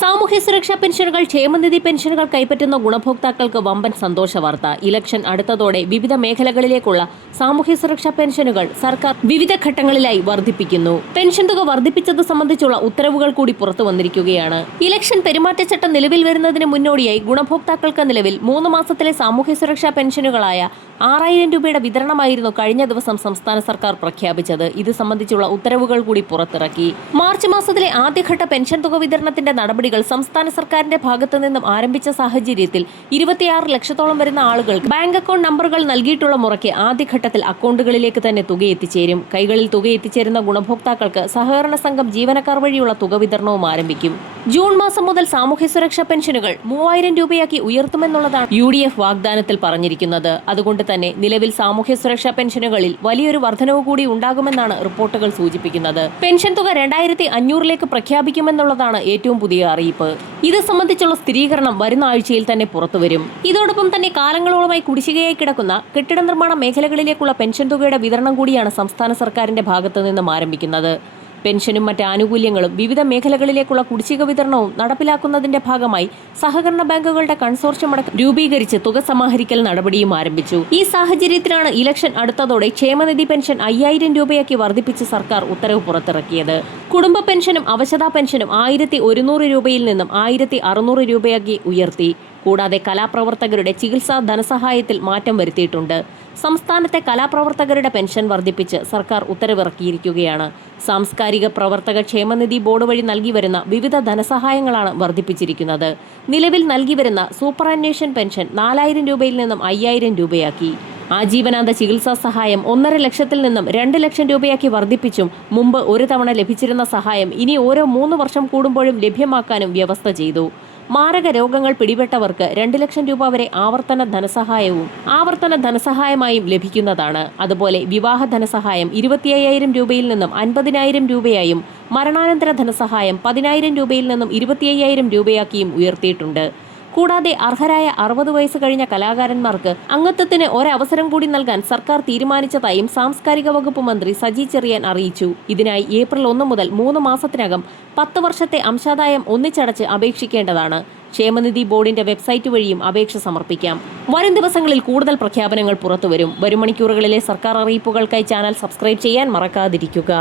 സാമൂഹ്യ സുരക്ഷാ പെൻഷനുകൾ, ക്ഷേമനിധി പെൻഷനുകൾ കൈപ്പറ്റുന്ന ഗുണഭോക്താക്കൾക്ക് വമ്പൻ സന്തോഷ വാർത്ത. ഇലക്ഷൻ അടുത്തതോടെ വിവിധ മേഖലകളിലേക്കുള്ള സാമൂഹ്യ സുരക്ഷാ പെൻഷനുകൾ സർക്കാർ വിവിധ ഘട്ടങ്ങളിലായി വർദ്ധിപ്പിക്കുന്നു. പെൻഷൻ തുക വർദ്ധിപ്പിച്ചത് സംബന്ധിച്ചുള്ള ഉത്തരവുകൾ കൂടി പുറത്തു വന്നിരിക്കുകയാണ്. ഇലക്ഷൻ പെരുമാറ്റച്ചട്ടം നിലവിൽ വരുന്നതിന് മുന്നോടിയായി ഗുണഭോക്താക്കൾക്ക് നിലവിൽ 3 മാസത്തിലെ സാമൂഹ്യ സുരക്ഷാ പെൻഷനുകളായ 6000 രൂപയുടെ വിതരണമായിരുന്നു കഴിഞ്ഞ ദിവസം സംസ്ഥാന സർക്കാർ പ്രഖ്യാപിച്ചത്. ഇത് സംബന്ധിച്ചുള്ള ഉത്തരവുകൾ കൂടി പുറത്തിറക്കി. മാർച്ച് മാസത്തിലെ ആദ്യഘട്ട പെൻഷൻ തുക വിതരണത്തിന്റെ നടപടികൾ സംസ്ഥാന സർക്കാരിന്റെ ഭാഗത്തു നിന്നും ആരംഭിച്ച സാഹചര്യത്തിൽ 26 ലക്ഷത്തോളം വരുന്ന ആളുകൾക്ക് ബാങ്ക് അക്കൗണ്ട് നമ്പറുകൾ നൽകിയിട്ടുള്ള മുറയ്ക്ക് ആദ്യഘട്ടത്തിൽ അക്കൗണ്ടുകളിലേക്ക് തന്നെ തുക എത്തിച്ചേരും. കൈകളിൽ തുക എത്തിച്ചേരുന്ന ഗുണഭോക്താക്കൾക്ക് സഹകരണ സംഘം ജീവനക്കാർ വഴിയുള്ള തുക വിതരണവും ആരംഭിക്കും. ജൂൺ മാസം മുതൽ സാമൂഹ്യ സുരക്ഷാ പെൻഷനുകൾ 3000 രൂപയാക്കി ഉയർത്തുമെന്നുള്ളതാണ് UDF വാഗ്ദാനത്തിൽ പറഞ്ഞിരിക്കുന്നത്. അതുകൊണ്ട് തന്നെ നിലവിൽ സാമൂഹ്യ സുരക്ഷാ പെൻഷനുകളിൽ വലിയൊരു വർധനവ് കൂടി ഉണ്ടാകുമെന്നാണ് റിപ്പോർട്ടുകൾ സൂചിപ്പിക്കുന്നത്. പെൻഷൻ തുക 2500 പ്രഖ്യാപിക്കുമെന്നുള്ളതാണ് ഏറ്റവും പുതിയ അറിയിപ്പ്. ഇത് സംബന്ധിച്ചുള്ള സ്ഥിരീകരണം വരുന്ന ആഴ്ചയിൽ തന്നെ പുറത്തുവരും. ഇതോടൊപ്പം തന്നെ കാലങ്ങളോളമായി കുടിശ്ശികയായി കിടക്കുന്ന കെട്ടിട നിർമ്മാണ മേഖലകളിലേക്കുള്ള പെൻഷൻ തുകയുടെ വിതരണം കൂടിയാണ് സംസ്ഥാന സർക്കാരിന്റെ ഭാഗത്തു നിന്നും ആരംഭിക്കുന്നത്. പെൻഷനും മറ്റ് ആനുകൂല്യങ്ങളും വിവിധ മേഖലകളിലേക്കുള്ള കുടിശ്ശിക വിതരണവും നടപ്പിലാക്കുന്നതിന്റെ ഭാഗമായി സഹകരണ ബാങ്കുകളുടെ കൺസോർഷ്യം അടക്കം രൂപീകരിച്ച് തുക സമാഹരിക്കൽ നടപടിയും ആരംഭിച്ചു. ഈ സാഹചര്യത്തിലാണ് ഇലക്ഷൻ അടുത്തതോടെ ക്ഷേമനിധി പെൻഷൻ 5000 രൂപയാക്കി വർദ്ധിപ്പിച്ച് സർക്കാർ ഉത്തരവ് പുറത്തിറക്കിയത്. കുടുംബ പെൻഷനും അവശതാ പെൻഷനും 1100 രൂപയിൽ നിന്നും 1600 രൂപയാക്കി ഉയർത്തി. കൂടാതെ കലാപ്രവർത്തകരുടെ ചികിത്സാ ധനസഹായത്തിൽ മാറ്റം വരുത്തിയിട്ടുണ്ട്. സംസ്ഥാനത്തെ കലാപ്രവർത്തകരുടെ പെൻഷൻ വർദ്ധിപ്പിച്ച് സർക്കാർ ഉത്തരവിറക്കിയിരിക്കുകയാണ്. സാംസ്കാരിക പ്രവർത്തക ക്ഷേമനിധി ബോർഡ് വഴി നൽകി വരുന്ന വിവിധ ധനസഹായങ്ങളാണ് വർദ്ധിപ്പിച്ചിരിക്കുന്നത്. നിലവിൽ നൽകി വരുന്ന സൂപ്പറാന്വേഷൻ പെൻഷൻ 4000 രൂപയിൽ നിന്നും 5000 രൂപയാക്കി. ആജീവനാന്ത ചികിത്സാ സഹായം 1.5 ലക്ഷത്തിൽ നിന്നും 2 ലക്ഷം രൂപയാക്കി വർദ്ധിപ്പിച്ചും മുമ്പ് ഒരു തവണ ലഭിച്ചിരുന്ന സഹായം ഇനി ഓരോ 3 വർഷം കൂടുമ്പോഴും ലഭ്യമാക്കാനും വ്യവസ്ഥ ചെയ്തു. മാരക രോഗങ്ങൾ പിടിപെട്ടവർക്ക് 2 ലക്ഷം രൂപ വരെ ആവർത്തന ധനസഹായമായും ലഭിക്കുന്നതാണ്. അതുപോലെ വിവാഹ ധനസഹായം 25000 രൂപയിൽ നിന്നും 50000 രൂപയായും മരണാനന്തര ധനസഹായം 10000 രൂപയിൽ നിന്നും 25000 രൂപയാക്കിയും ഉയർത്തിയിട്ടുണ്ട്. കൂടാതെ അർഹരായ 60 വയസ്സ് കഴിഞ്ഞ കലാകാരന്മാർക്ക് അംഗത്വത്തിന് ഒരവസരം കൂടി നൽകാൻ സർക്കാർ തീരുമാനിച്ചതായും സാംസ്കാരിക വകുപ്പ് മന്ത്രി സജി ചെറിയാൻ അറിയിച്ചു. ഇതിനായി ഏപ്രിൽ 1 മുതൽ 3 മാസത്തിനകം 10 വർഷത്തെ അംശാദായം ഒന്നിച്ചടച്ച് അപേക്ഷിക്കേണ്ടതാണ്. ക്ഷേമനിധി ബോർഡിന്റെ വെബ്സൈറ്റ് വഴിയും അപേക്ഷ സമർപ്പിക്കാം. വരും ദിവസങ്ങളിൽ കൂടുതൽ പ്രഖ്യാപനങ്ങൾ പുറത്തുവരും. വരും മണിക്കൂറുകളിലെ സർക്കാർ അറിയിപ്പുകൾക്കായി ചാനൽ സബ്സ്ക്രൈബ് ചെയ്യാൻ മറക്കാതിരിക്കുക.